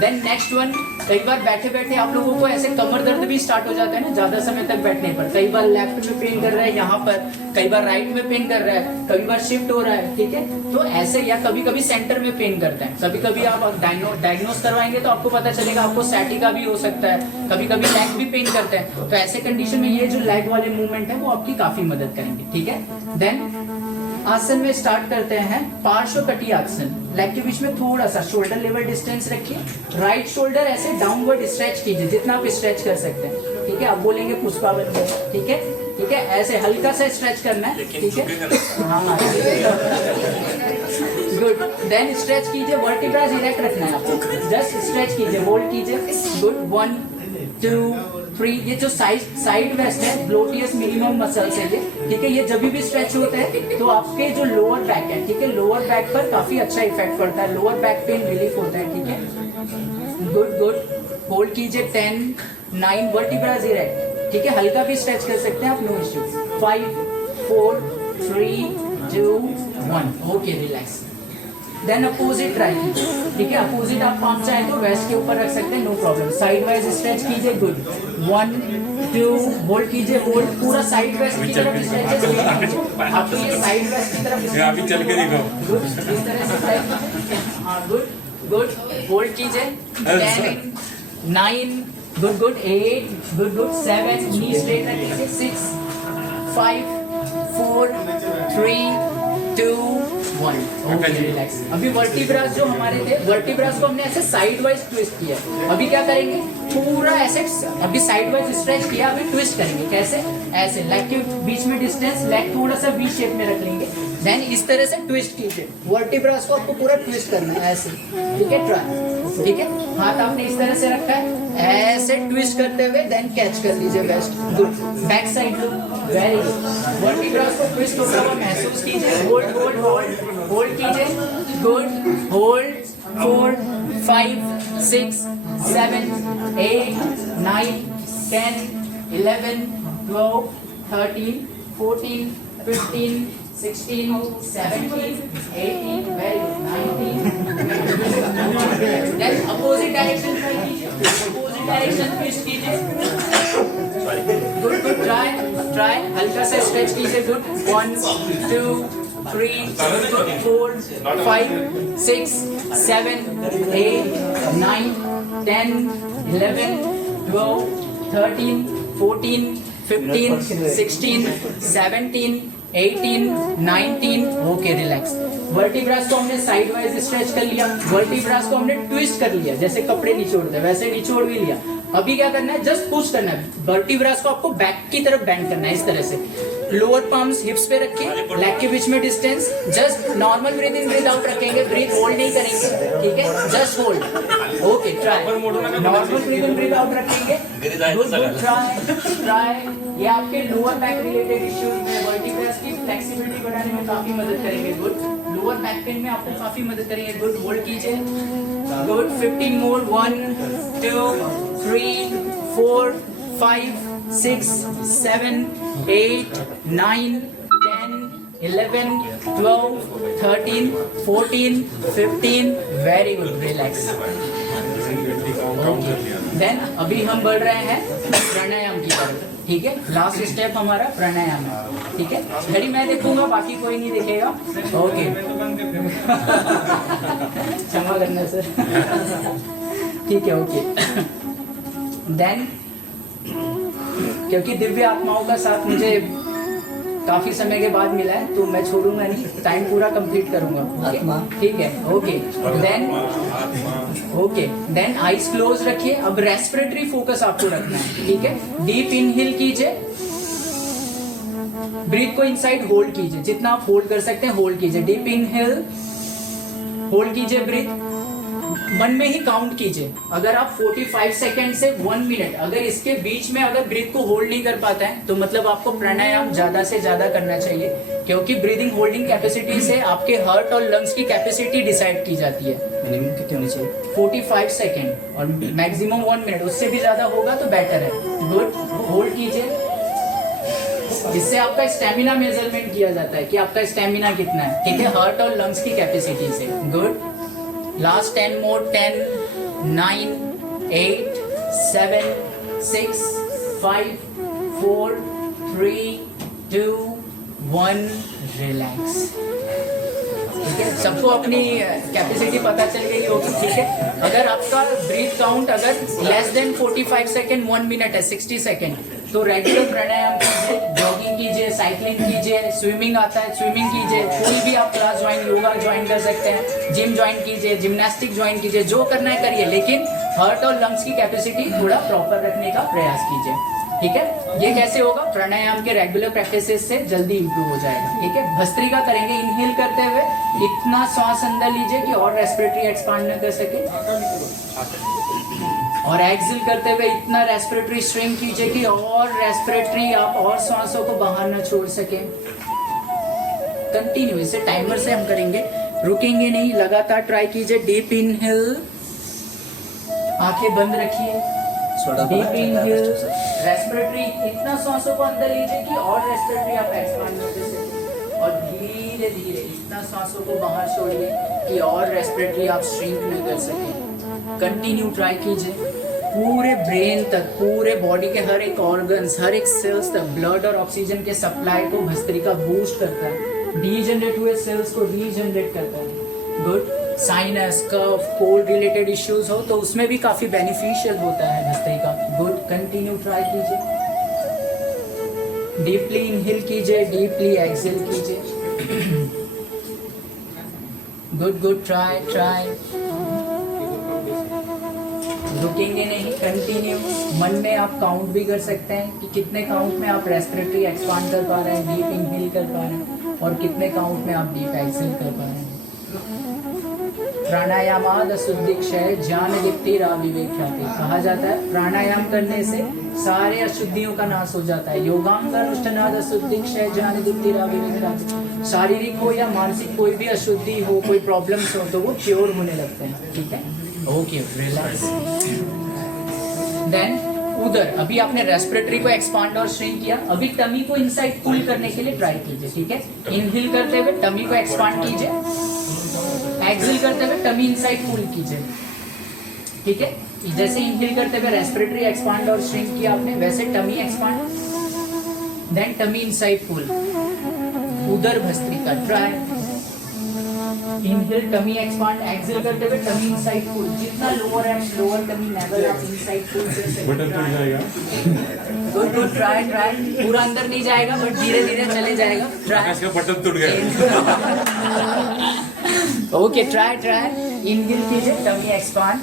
then next one. कई बार बैठे बैठे आप लोगों को ऐसे कमर दर्द भी स्टार्ट हो जाता है ना ज्यादा समय तक बैठने पर। कई बार लेफ्ट में पेन कर रहा है यहाँ पर, कई बार राइट में पेन कर रहा है, कई बार शिफ्ट हो रहा है। ठीक है, तो ऐसे, या कभी कभी सेंटर में पेन करता है, कभी कभी आप डायग्नोस करवाएंगे तो आपको पता चलेगा आपको सैटिका भी हो सकता है, कभी कभी लेग भी पेन करता है। तो ऐसे कंडीशन में ये जो लेग वाले मूवमेंट है वो आपकी काफी मदद करेंगे। ठीक है, देन आसन में स्टार्ट करते हैं पार्श्व कटी आसन। लेग के बीच में थोड़ा सा शोल्डर लेवल डिस्टेंस रखिए, राइट शोल्डर ऐसे डाउनवर्ड स्ट्रेच कीजिए जितना आप स्ट्रेच कर सकते हैं। ठीक है, आप बोलेंगे पुष्पावत, ठीक है, ठीक है, ऐसे हल्का सा स्ट्रेच करना है। ठीक है, हाँ, गुड, देन स्ट्रेच कीजिए, वर्टिब्रास इरेक्ट रखना है आपको, जस्ट स्ट्रेच कीजिए, होल्ड कीजिए, गुड, 1 2 3। ये जो साइड वेस्ट है, ग्लूटियस मिनिमम मसल्स है ये। ठीक है, ये जब भी स्ट्रेच होते हैं तो आपके जो लोअर बैक है, ठीक है, लोअर बैक पर काफी अच्छा इफेक्ट पड़ता है, लोअर बैक पेन रिलीफ होता है। ठीक है, गुड गुड, होल्ड कीजिए 10 9, वर्टिब्रास इरेक्ट। ठीक है, हल्का भी स्ट्रेच कर सकते हैं आप, no issue, 5 4 3 2 1। Okay, relax, then opposite try कीजिए। ठीक है, अपोजिट आप पाम चाहे तो वेस्ट के ऊपर रख सकते हैं, no problem, side wise stretch कीजिए, गुड, 1 2, होल्ड कीजिए, होल्ड, पूरा साइड वेस्ट की तरफ स्ट्रेचेस कीजिए। आपको ये साइड वेस्ट की तरफ अभी चल के देखो, गुड, इस तरह से स्ट्रेच, हाँ, गुड गुड, होल्ड कीजिए, 10 9, good good, 8, good good, 7, knee straight रखिए, 6 5 4 3 2 1। Okay, relax. अभी वर्टिब्रास जो हमारे थे, वर्टिब्रास को हमने ऐसे साइड वाइज ट्विस्ट किया। अभी क्या करेंगे, पूरा ऐसे, अभी साइड वाइज स्ट्रेच किया, अभी ट्विस्ट करेंगे। कैसे, ऐसे लेग के बीच में डिस्टेंस, लेग थोड़ा सा वी शेप में रख लेंगे, देन इस तरह से ट्विस्ट कीजिए। वर्टिब्रास को आपको पूरा ट्विस्ट करना है ऐसे। ठीक है, ट्राई। ठीक है, हाथ आपने इस तरह से रखा है, ऐसे ट्विस्ट करते हुए देन कैच कर लीजिए वेस्ट, गुड, बैक साइड लो, वेरी गुड, वर्टिब्रास को ट्विस्ट होता हुआ महसूस कीजिए, होल्ड होल्ड होल्ड, होल्ड कीजिए, good, hold, 4 5 6 7 8 9 10 11 12 13 14 15 16, 17, 18, very good, 19. Then opposite direction try कीजिए, opposite direction twist कीजिए. Good, good, try, हल्का सा stretch कीजिए, good. 1, 2, 3, 4, 5, 6, 7, 8, 9, 10, 11, 12, 13, 14, 15, 16, 17, 18, 19, okay relax. वर्टिब्रास को हमने साइड वाइज स्ट्रेच कर लिया, वर्टिब्रास को हमने ट्विस्ट कर लिया, जैसे कपड़े निचोड़ते हैं वैसे निचोड़ भी लिया. अभी क्या करना है, जस्ट पुश करना है. वर्टिब्रास को आपको बैक की तरफ बेंड करना है इस तरह से. लोअर पाम्स हिप्स पे रखिए, लेग के बीच में distance. Just normal breathe in breathe out रखेंगे, ब्रीथ होल्ड नहीं करेंगे, ठीक है, just hold. Okay try, normal breathe in breathe out रखेंगे. Good good, try. ये आपके लोअर बैक रिलेटेड इश्यूज में वर्टिब्रास की फ्लेक्सिबिलिटी बढ़ाने में काफी मदद करेंगे. गुड, लोअर बैक पेन में आपको काफी मदद करेंगे. गुड, होल्ड कीजिए. गुड, 15 मोर. 1, 2, 3, 4, 5, 6, 7, 8, 9, 10, 11, 12, 13, 14, 15. Very good, relax. देन अभी हम बढ़ रहे हैं प्राणायाम की तरफ, ठीक है. लास्ट स्टेप हमारा प्राणायाम है, ठीक है. घड़ी मैं देखूंगा, बाकी कोई नहीं देखेगा. ओके, क्षमा करना सर. ठीक है, ओके. देन क्योंकि दिव्य आत्माओं का साथ मुझे काफी समय के बाद मिला है तो मैं छोड़ूंगा नहीं, टाइम पूरा कंप्लीट करूंगा. ठीक है, ओके. देन आईज क्लोज रखिए. अब रेस्पिरेटरी फोकस आपको रखना है, ठीक है. डीप इनहेल कीजिए, ब्रीथ को इनसाइड होल्ड कीजिए, जितना आप होल्ड कर सकते हैं होल्ड कीजिए. डीप इनहेल, होल्ड कीजिए ब्रीथ, मन में ही काउंट कीजिए. अगर आप 45 सेकंड से 1 मिनट अगर इसके बीच में अगर ब्रीथ को होल्ड नहीं कर पाता है तो मतलब आपको प्राणायाम ज्यादा से ज्यादा करना चाहिए, क्योंकि ब्रीदिंग होल्डिंग कैपेसिटी से आपके हार्ट और लंग्स की कैपेसिटी डिसाइड की जाती है. मिनिमम कितनी होनी चाहिए? 45 सेकंड और मैक्सिमम 1 मिनट. उससे भी ज्यादा होगा तो बेटर है. गुड, होल्ड कीजिए. इससे आपका स्टेमिना मेजरमेंट किया जाता है कि आपका स्टेमिना कितना है, ठीक है, हार्ट और लंग्स की कैपेसिटी से. गुड, लास्ट 10 मोर. 10, 9, 8, 7, 6, 5, 4, 3, 2, 1. रिलैक्स. ठीक है, सबको अपनी कैपेसिटी पता चल गई होगी, ठीक है. अगर आपका ब्रीथ काउंट अगर लेस देन 45 सेकेंड 1 मिनट है, 60 सेकेंड, तो रेगुलर प्राणायाम कीजिए, जॉगिंग कीजिए, साइकिलिंग कीजिए, स्विमिंग आता है स्विमिंग कीजिए, कोई भी आप क्लास ज्वाइन, योगा ज्वाइन कर सकते हैं, जिम ज्वाइन कीजिए, जिम्नास्टिक ज्वाइन कीजिए, जो करना है करिए, लेकिन हार्ट और लंग्स की कैपेसिटी थोड़ा प्रॉपर रखने का प्रयास कीजिए, ठीक है. ये कैसे होगा? प्राणायाम के रेगुलर प्रैक्टिसेस से जल्दी इंप्रूव हो जाएगा, ठीक है. भस्त्रिका करेंगे. इनहेल करते हुए इतना सांस अंदर लीजिए कि और रेस्पिरेटरी एक्सपांड न कर सके, और एक्सेल करते हुए इतना रेस्पिरेटरी स्ट्रिंग कीजिए कि और रेस्पिरेटरी आप और सांसों को बाहर न छोड़ सके. कंटिन्यू, इसे टाइमर से हम करेंगे, रुकेंगे नहीं, लगातार ट्राई कीजिए. डीप इनहेल, आंखें बंद रखिए. डीप इनहेल, रेस्पिरेटरी इतना सांसों को अंदर लीजिए कि और रेस्पिरेटरी आप एक्सपांड न कर सके, और धीरे धीरे इतना सांसों को बाहर छोड़िए कि और रेस्पिरेटरी आप श्रिंक न कर सके. कंटिन्यू ट्राई कीजिए. पूरे ब्रेन तक, पूरे बॉडी के हर एक ऑर्गन्स, हर एक सेल्स तक ब्लड और ऑक्सीजन के सप्लाई को भस्त्रिका बूस्ट करता है, डीजनरेट हुए सेल्स को रीजनरेट करता है. गुड. साइनस, कफ, कोल्ड रिलेटेड इश्यूज हो तो उसमें भी काफी बेनिफिशियल होता है भस्त्रिका. गुड, कंटिन्यू ट्राई कीजिए. डीपली इनहेल कीजिए, डीपली एक्सहेल कीजिए. Good good, try. रुकेंगे नहीं, कंटिन्यू. मन में आप काउंट भी कर सकते हैं कि कितने काउंट में आप रेस्पिरेटरी एक्सपांड कर पा रहे हैं, डीप इनहेल कर पा रहे हैं, और कितने काउंट में आप डीप एक्सहेल कर पा रहे हैं. प्राणायामाद अशुद्धिक्षय ज्ञान दीप्तिराविवेक्ष्याति. कहा जाता है प्राणायाम करने से सारे अशुद्धियों का नाश हो जाता है. योगांगानुष्ठानाद अशुद्धिक्षय ज्ञान दीप्तिराविवेक्ष्याति. शारीरिक हो या मानसिक कोई भी अशुद्धि हो, कोई प्रॉब्लम्स हो तो वो क्योर होने लगते हैं, ठीक है. Okay, relax. देन उधर अभी आपने रेस्पिरेटरी को एक्सपांड और श्रिंक किया, अभी टमी को इनसाइड पुल करने के लिए ट्राई कीजिए, ठीक है। इनहेल करते हुए टमी को एक्सपांड कीजिए, एक्सहेल करते हुए टमी इनसाइड पुल कीजिए, ठीक है। जैसे इनहेल करते हुए रेस्पिरेटरी एक्सपांड और श्रिंक किया आपने, वैसे tummy expand, then tummy inside pull, Udar Bhastrika try, inhale tummy expand, exhale करते हुए टमी इनसाइड पुल, जितना lower abs lower tummy navel आप इनसाइड पुल बटन टूट जाएगा। गुड गुड, ट्राई ट्राई, पूरा अंदर नहीं जाएगा बट धीरे धीरे चले जाएगा, ट्राई। इसका बटन टूट गया। ओके ट्राई ट्राई, इनहेल कीजिए टमी एक्सपांड,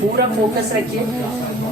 पूरा फोकस रखिए।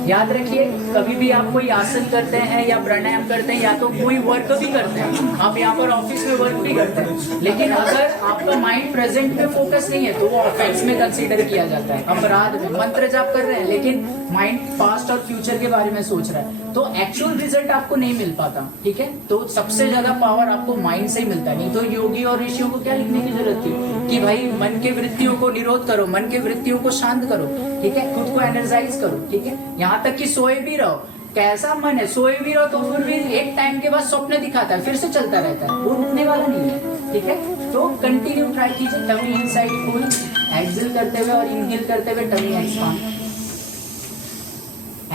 याद रखिए कभी भी आप कोई आसन करते हैं या प्राणायाम करते हैं या तो कोई वर्क भी करते हैं, आप यहाँ पर ऑफिस में वर्क भी करते हैं, लेकिन अगर आपका माइंड प्रेजेंट पे फोकस नहीं है तो वो ऑफेंस में कंसीडर किया जाता है, अपराध में। मंत्र जाप कर रहे हैं लेकिन माइंड पास्ट और फ्यूचर के बारे में सोच रहा है, तो एक्चुअल रिजल्ट आपको नहीं मिल पाता, ठीक है। तो सबसे ज्यादा पावर आपको माइंड से ही मिलता है, नहीं तो योगी और ऋषियों को क्या लिखने की जरूरत थी कि भाई मन के वृत्तियों को निरोध करो, मन के वृत्तियों को शांत करो, ठीक है, खुद को एनर्जाइज करो, ठीक है। यहाँ तक कि सोए भी रहो, कैसा मन है सोए भी रहो तो फिर भी एक टाइम के बाद स्वप्न दिखाता है, फिर से चलता रहता है, वो रुकने वाला नहीं है, ठीक है। तो कंटिन्यू ट्राई कीजिए, टमी इनसाइड पुल, एक्सहेल करते हुए और इनहेल करते हुए टमी एक्सपांड,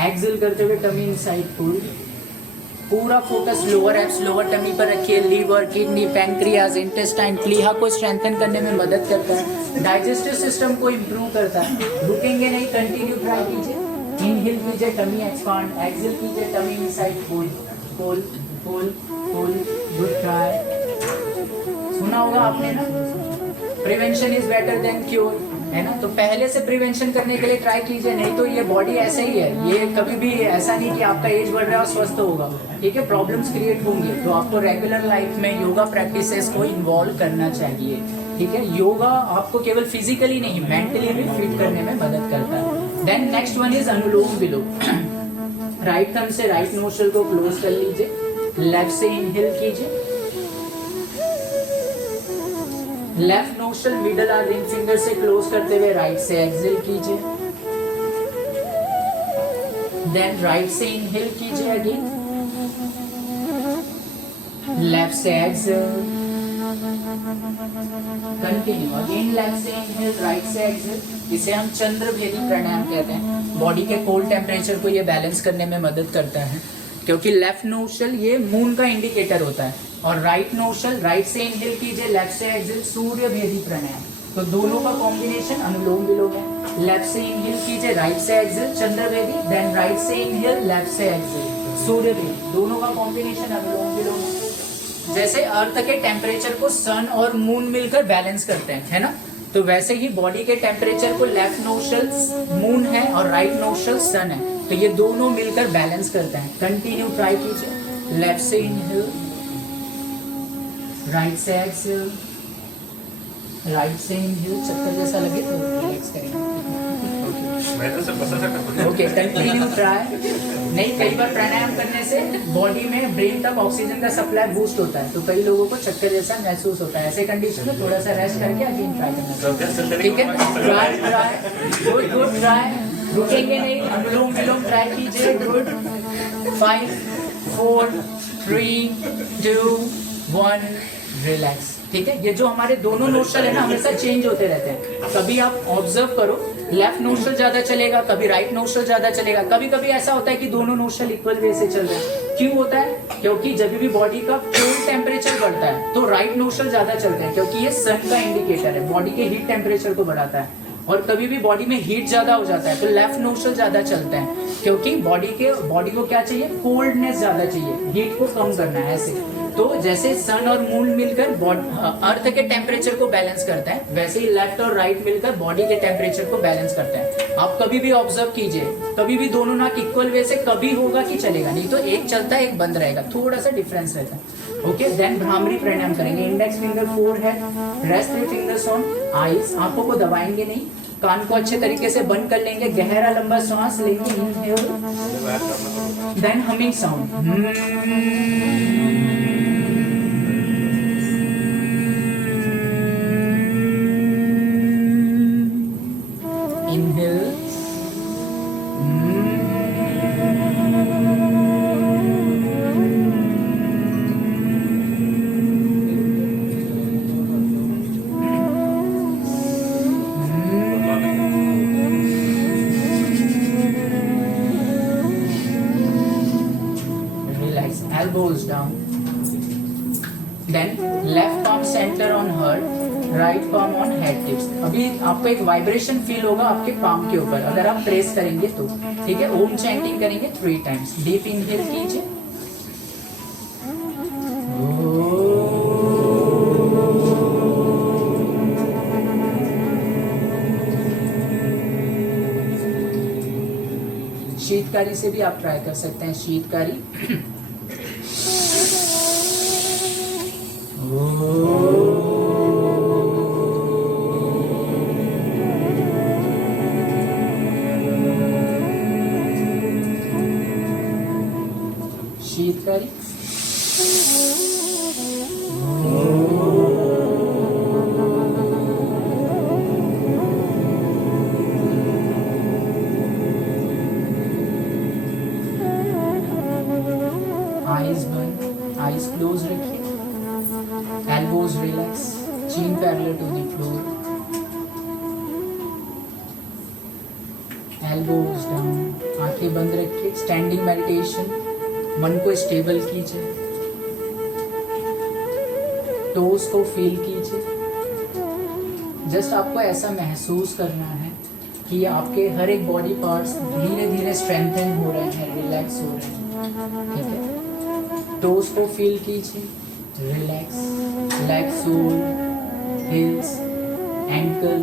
एक्सहेल करते हुए टमी इनसाइड पुल, पूरा focus lower abs lower tummy पर रखिए। लीवर, किडनी, पैंक्रियाज, इंटेस्टाइन, प्लीहा को स्ट्रेंथन करने में मदद करता है, डाइजेस्टिव सिस्टम को इम्प्रूव करता है। रुकेंगे नहीं, कंटिन्यू ट्राई कीजिए। इनहेल कीजिए टमी एक्सपांड, एक्सहेल कीजिए टमी इनसाइड पुल, पुल पुल पुल, गुड ट्राई। सुना होगा आपने ना, prevention is better than cure, है ना। तो पहले से प्रिवेंशन करने के लिए ट्राई कीजिए, नहीं तो ये बॉडी ऐसे ही है, ये कभी भी ऐसा नहीं कि आपका एज बढ़ रहा है और स्वस्थ होगा, ठीक है। प्रॉब्लम्स क्रिएट होंगे, तो आपको रेगुलर लाइफ में योगा प्रैक्टिसेस को इन्वॉल्व करना चाहिए, ठीक है। योगा आपको केवल फिजिकली नहीं मेंटली भी फिट करने में मदद करता है। Then next one is anulom vilom. Right thumb से राइट नोस्ट्रल को क्लोज कर लीजिए, लेफ्ट से इनहेल कीजिए, लेफ्ट नोस्ट्रल मिडल और रिंग फिंगर से क्लोज करते हुए राइट से एक्सहेल कीजिए, देन राइट से इनहेल कीजिए अगेन, लेफ्ट से एक्सहेल, कंटिन्यू अगेन लेफ्ट से इनहेल, राइट से एक्सहेल। इसे हम चंद्रभेदी प्राणायाम कहते हैं। बॉडी के कोल्ड टेम्परेचर को ये बैलेंस करने में मदद करता है, क्योंकि लेफ्ट नोस्ट्रल ये मून का इंडिकेटर होता है, और राइट नोस्ट्रल, राइट से इनहेल कीजिए, लेफ्ट से एक्सहेल, सूर्य भेदी प्राणायाम। तो दोनों का कॉम्बिनेशन अनुलोम विलोम है। लेफ्ट से इनहेल कीजिए, राइट से एक्सहेल, चंद्रभेदी, देन राइट से इनहेल, लेफ्ट से एक्सहेल, सूर्य भेदी। दोनों का कॉम्बिनेशन अनुलोम विलोम है। जैसे अर्थ के टेम्परेचर को सन और मून मिलकर बैलेंस करते हैं, है ना, तो वैसे ही बॉडी के टेम्परेचर को लेफ्ट नोस्ट्रल मून है और राइट नोस्ट्रल सन है, तो ये दोनों मिलकर बैलेंस करते हैं। कंटिन्यू ट्राई कीजिए, लेफ्ट से इनहेल, राइट से एक्सहेल, राइट से इनहेल, चक्कर जैसा लगे तो रिलैक्स करेंगे। Okay continue try. नहीं, कई बार प्राणायाम करने से बॉडी में ब्रेन तक ऑक्सीजन का सप्लाई बूस्ट होता है, तो कई लोगों को चक्कर जैसा महसूस होता है। ऐसे कंडीशन में थोड़ा सा रेस्ट करके अगेन ट्राई करना, ठीक है। Try try, good good try, रुकेंगे नहीं, अनुलोम विलोम ट्राई कीजिए, गुड। 5 4 3 2 1 रिलैक्स, ठीक है। ये जो हमारे दोनों नोस्ट्रल है ना, हमेशा चेंज होते रहते हैं। कभी आप ऑब्जर्व करो, लेफ्ट नोस्ट्रल ज्यादा चलेगा, कभी राइट नोस्ट्रल ज्यादा चलेगा, कभी कभी ऐसा होता है कि दोनों नोस्ट्रल इक्वल वे से चल रहे हैं। क्यों होता है? क्योंकि जब भी बॉडी का कोल्ड टेम्परेचर बढ़ता है तो राइट नोस्ट्रल ज्यादा चलते हैं, क्योंकि ये सन का इंडिकेटर है, बॉडी के हीट टेम्परेचर को बढ़ाता है। और कभी भी बॉडी में हीट ज्यादा हो जाता है तो लेफ्ट नोस्ट्रल ज्यादा चलते हैं, क्योंकि बॉडी को क्या चाहिए, कोल्डनेस ज्यादा चाहिए, हीट को कम करना है। ऐसे तो जैसे सन और मून मिलकर अर्थ के टेम्परेचर को बैलेंस करता है, वैसे ही लेफ्ट और राइट मिलकर बॉडी के टेम्परेचर को बैलेंस करता है। आप कभी भी ऑब्जर्व कीजिए, कभी भी दोनों नाक इक्वल वे से कभी होगा कि चलेगा, नहीं तो एक चलता है एक बंद रहेगा, थोड़ा सा डिफरेंस रहता है। ओके, देन भ्रामरी प्राणायाम करेंगे। इंडेक्स फिंगर 4 है, रेस्ट 3 फिंगर्स ऑन आईज, आंखों को दबाएंगे नहीं, कान को अच्छे तरीके से बंद कर लेंगे, गहरा लंबा सांस लेंगे, inhale, then humming sound, inhale, elbows down. Then left palm center on heart, right palm on head tips. अभी आपको एक वाइब्रेशन फील होगा आपके पाम के ऊपर अगर आप प्रेस करेंगे तो, ठीक है। ओम चैंटिंग करेंगे 3 टाइम्स। डीप इनहेल कीजिए, शीतकारी से भी आप ट्राई कर सकते हैं, शीतकारी। शीतकारी, आईज बंद, आईज क्लोज रखिए, elbows relax, chin parallel to the floor, elbows down, आंखें बंद रखिए। स्टैंडिंग मेडिटेशन, मन को स्टेबल कीजिए, टोस को फील कीजिए। जस्ट आपको ऐसा महसूस करना है कि आपके हर एक बॉडी पार्ट्स धीरे धीरे स्ट्रेंथन हो रहे हैं, रिलैक्स हो रहे हैं, ठीक है। टोस को फील कीजिए, relax, leg sole, heels, ankle,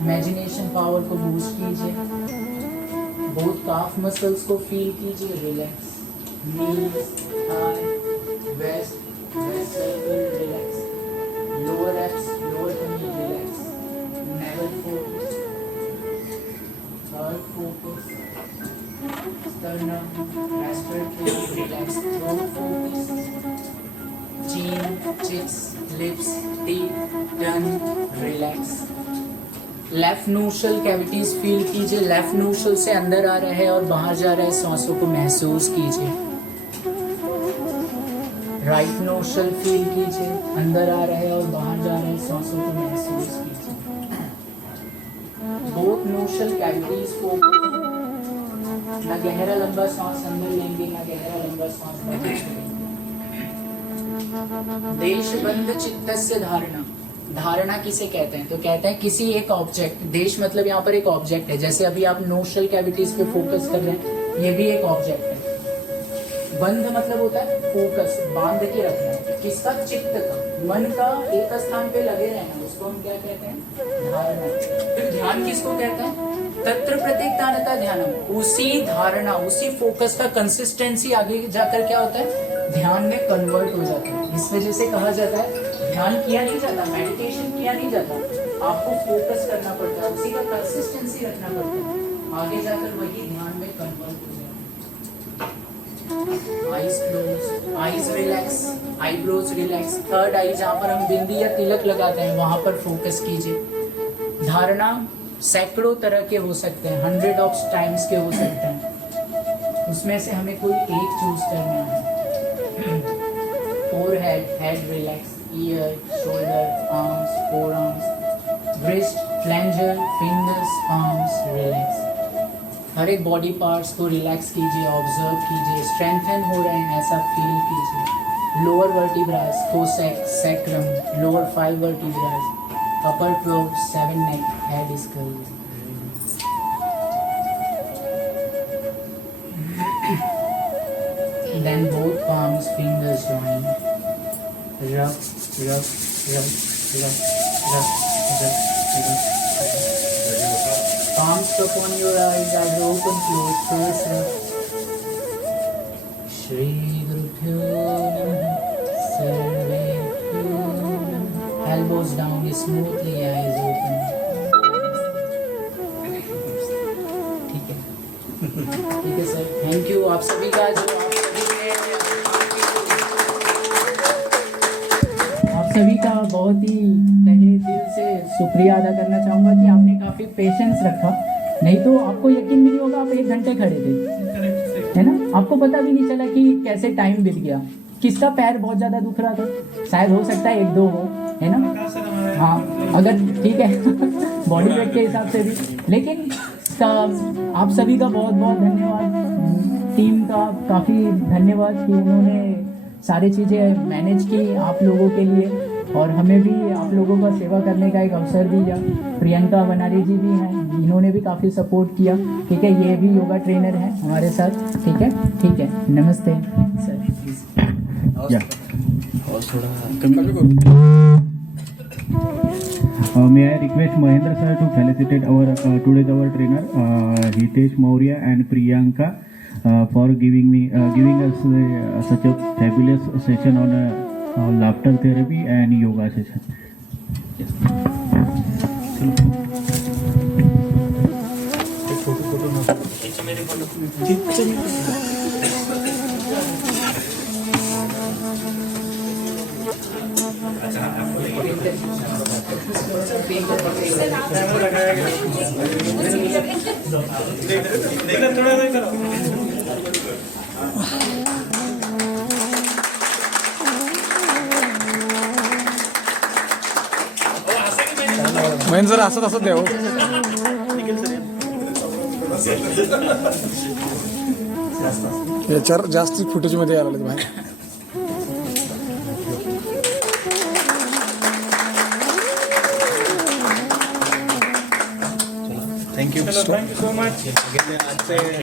imagination power को बूस्ट कीजिए। बोथ काफ मसल्स को फील कीजिए, relax, knees, thigh, west, west circle, relax, lower abs, lower tummy, relax, navel focus, heart focus, sternum, respiratory, relax, throat focus, chin, cheeks, lips, teeth, tongue, relax. Left nostril cavities feel कीजिए, लेफ्ट नोस्ट्रल से अंदर आ रहे हैं और बाहर जा रहे हैं सांसों को महसूस कीजिए। राइट नोस्ट्रल फील कीजिए, अंदर आ रहे हैं और बाहर जा रहे हैं सांसों को महसूस कीजिए। बोथ नोस्ट्रल कैविटीज को ना गहरा लंबा सांस अंदर लेंगे, ना गहरा लंबा सांस बाहर छोड़ेंगे। देशबंध चित्तस्य धारणा, धारणा किसे कहते हैं? तो कहते हैं किसी एक ऑब्जेक्ट, देश मतलब यहाँ पर एक ऑब्जेक्ट है। जैसे अभी आप नोस्ट्रल कैविटीज पे फोकस कर रहे हैं, ये भी एक ऑब्जेक्ट है। बंध मतलब होता है फोकस, बांध के रखना, किसका? चित्त का, मन का एक स्थान पे लगे रहना, उसको हम क्या कहते हैं? धारणा। फिर ध्यान किसको कहते हैं? तत्र प्रत्येकता ध्यानम, उसी धारणा, उसी फोकस का कंसिस्टेंसी आगे जाकर क्या होता है? ध्यान में कन्वर्ट हो जाता है। इस वजह से कहा जाता है ध्यान किया नहीं जाता, मेडिटेशन किया नहीं जाता, आपको फोकस करना पड़ता है, उसी का कंसिस्टेंसी रखना पड़ता है, आगे जाकर वही ध्यान में कन्वर्ट हो जाता है। Eyes close, eyes relax, eyebrows relax. Third eye, जहाँ पर हम बिंदी या तिलक लगाते हैं, वहां पर फोकस कीजिए। धारणा सैकड़ों तरह के हो सकते हैं, 100 ऑफ टाइम्स के हो सकते हैं, उसमें से हमें कोई एक चूज करना है। Forehead, head relax, ear, shoulder, arms, forearms, wrist, flanger, fingers, palms, relax. हर एक बॉडी पार्ट्स को रिलैक्स कीजिए, ऑब्जर्व कीजिए, स्ट्रेंथन हो रहे हैं ऐसा फील कीजिए। Lower vertebras, coccyx, sacrum, lower 5 vertebras, upper throat, 7 neck, head skull. Then both palms, fingers join. Rub, rub, rub, rub, rub, rub, rub. Palms upon your eyes, eyes open, close, first rub. Shri Gurubhyo Namah, Sarvebhyo Namah. Elbows down smoothly, eyes open. ठीक है सर, थैंक यू आप सभी का जो आप सभी का बहुत ही तहे दिल से शुक्रिया अदा करना चाहूँगा कि आपने काफ़ी पेशेंस रखा, नहीं तो आपको यकीन भी नहीं होगा, आप 1 घंटे खड़े थे, है ना? आपको पता भी नहीं चला कि कैसे टाइम बीत गया। किसका पैर बहुत ज़्यादा दुख रहा था? शायद हो सकता है 1-2 हो, है ना? हाँ, अगर ठीक है बॉडी वेट के हिसाब से भी, लेकिन आप सभी का बहुत बहुत धन्यवाद। टीम का काफ़ी धन्यवाद कि उन्होंने सारी चीज़ें मैनेज की आप लोगों के लिए, और हमें भी आप लोगों का सेवा करने का एक अवसर दिया। प्रियंका बनारी जी भी हैं, इन्होंने भी काफ़ी सपोर्ट किया। ठीक है, ये भी योगा ट्रेनर हैं हमारे साथ। ठीक है, नमस्ते sir. May I request Mahendra sir to felicitate our today's our trainer Hitesh Maurya and Priyanka for giving us such a fabulous session on laughter therapy and yoga session. Mahendra जरा असं तसं द्यावं. याच्यावर जास्त फुटेज मध्ये आलेले बाहेर. Thank you so much.